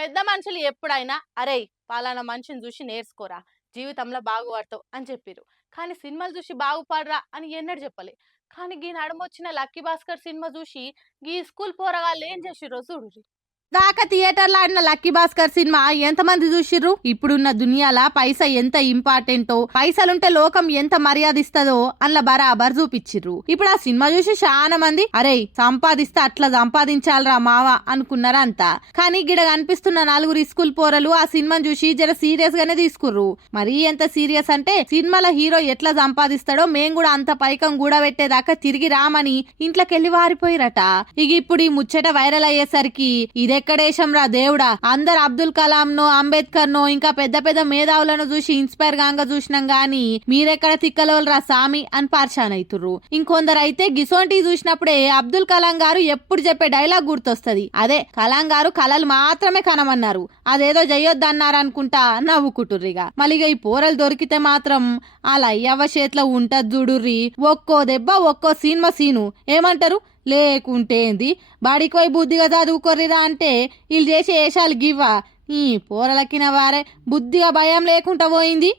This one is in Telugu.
పెద్ద మనుషులు ఎప్పుడైనా అరేయ్ పలానా మనిషిని చూసి నేర్చుకోరా జీవితంలో బాగుపడతావు అని చెప్పిర్రు. కానీ సినిమాలు చూసి బాగుపడరా అని ఎన్నడూ చెప్పలే. కానీ గీ నడుమొచ్చిన 'లక్కీ భాస్కర్' సినిమా చూసి గీ స్కూల్ పోరగాళ్ళు ఏం చేసిర్రో చూడుర్రి. దాకా థియేటర్లో ఆడిన లక్కీ భాస్కర్ సినిమా ఎంతమంది చూసిర్రు? ఇప్పుడున్న దునియాల పైసా ఎంత ఇంపార్టెంటో, పైసలుంటే లోకం ఎంత మర్యాదిస్తుందో అట్లా బరాబర్ చూపించిర్రు. ఇప్పుడు ఆ సినిమా చూసి చాలా మంది అరే సంపాదిస్తే అట్లా సంపాదించాలరా మావా అనుకున్నారంతా. కానీ గిడ కనిపిస్తున్న 4 స్కూల్ పోరలు ఆ సినిమాను చూసి జర సీరియస్ గానే తీసుకుర్రు. మరీ ఎంత సీరియస్ అంటే సినిమాల హీరో ఎట్లా సంపాదిస్తాడో మేం కూడా అంత పైకం కూడా పెట్టేదాకా తిరిగి రామని ఇంట్లోకెళ్ళి వారిపోయిరట. ఇక ఇప్పుడు ఈ ముచ్చట వైరల్ అయ్యేసరికి ఇదెక్కడేశం రా దేవుడా, అందరు అబ్దుల్ కలాం నో అంబేద్కర్ నో ఇంకా పెద్ద పెద్ద మేధావులను చూసి ఇన్స్పైర్ గాంగా చూసినాం గాని మీరెక్కడ తిక్కలోలరా సామి అని పరిశాన్ అవుతుర్రు. ఇంకొందరు అయితే గిసోంటి చూసినప్పుడే అబ్దుల్ కలాం గారు ఎప్పుడు చెప్పే డైలాగ్ గుర్తొస్తది. అదే కలాం గారు కలలు మాత్రమే కనమన్నారు, అదేదో చెయ్యొద్దన్నారు అనుకుంటా నవ్వుకుంటుర్రిగా. మళ్ళీగా ఈ పోరలు దొరికితే మాత్రం అలా అయ్యవ్వ చేతిలో ఉంటది చూడుర్రి, ఒక్కో దెబ్బ ఒక్కో సినిమా సీను. ఏమంటారు? లేకుంటేంది బాడికి పోయి బుద్ధిగా చదువుకోర్రిరా అంటే వీళ్ళు చేసే వేషాలు గివ్వా? ఈ పోరలకిన వారే బుద్ధిగా భయం లేకుండా పోయింది.